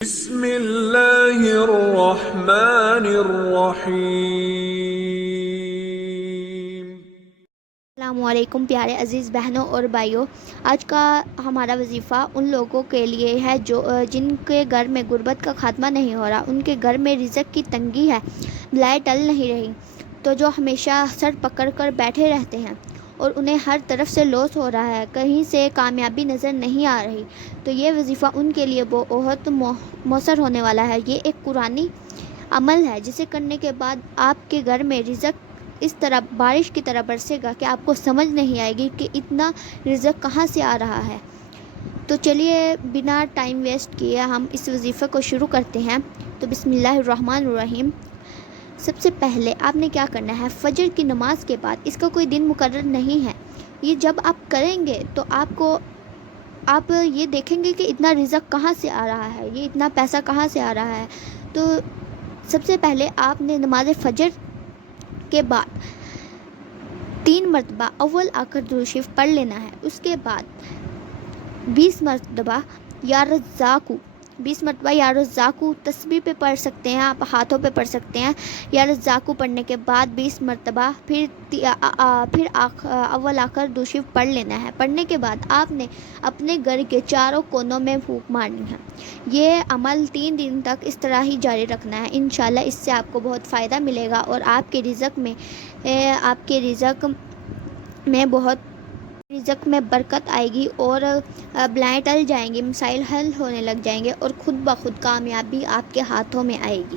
بسم اللہ الرحمن الرحیم۔ السلام علیکم پیارے عزیز بہنوں اور بھائیوں، آج کا ہمارا وظیفہ ان لوگوں کے لیے ہے جن کے گھر میں غربت کا خاتمہ نہیں ہو رہا، ان کے گھر میں رزق کی تنگی ہے، بلائیں ٹل نہیں رہی، تو جو ہمیشہ سر پکڑ کر بیٹھے رہتے ہیں اور انہیں ہر طرف سے لاس ہو رہا ہے، کہیں سے کامیابی نظر نہیں آ رہی، تو یہ وظیفہ ان کے لیے بہت مؤثر ہونے والا ہے۔ یہ ایک قرآنی عمل ہے جسے کرنے کے بعد آپ کے گھر میں رزق اس طرح بارش کی طرح برسے گا کہ آپ کو سمجھ نہیں آئے گی کہ اتنا رزق کہاں سے آ رہا ہے۔ تو چلیے بنا ٹائم ویسٹ کیے ہم اس وظیفے کو شروع کرتے ہیں۔ تو بسم اللہ الرحمن الرحیم۔ سب سے پہلے آپ نے کیا کرنا ہے، فجر کی نماز کے بعد، اس کا کوئی دن مقرر نہیں ہے، یہ جب آپ کریں گے تو آپ یہ دیکھیں گے کہ اتنا رزق کہاں سے آ رہا ہے، یہ اتنا پیسہ کہاں سے آ رہا ہے۔ تو سب سے پہلے آپ نے نماز فجر کے بعد 3 مرتبہ اول آخر درود شریف پڑھ لینا ہے۔ اس کے بعد 20 مرتبہ یا رزاقو 20 مرتبہ یا رزاقو تسبیح پہ پڑھ سکتے ہیں، آپ ہاتھوں پہ پڑھ سکتے ہیں۔ یا رزاقو پڑھنے کے بعد 20 مرتبہ پھر اول آخر درود شریف پڑھ لینا ہے۔ پڑھنے کے بعد آپ نے اپنے گھر کے چاروں کونوں میں پھونک مارنی ہے۔ یہ عمل 3 دن تک اس طرح ہی جاری رکھنا ہے، انشاءاللہ اس سے آپ کو بہت فائدہ ملے گا اور آپ کے رزق میں برکت آئے گی اور بلائیں ٹل جائیں گی، مسائل حل ہونے لگ جائیں گے اور خود بخود کامیابی آپ کے ہاتھوں میں آئے گی۔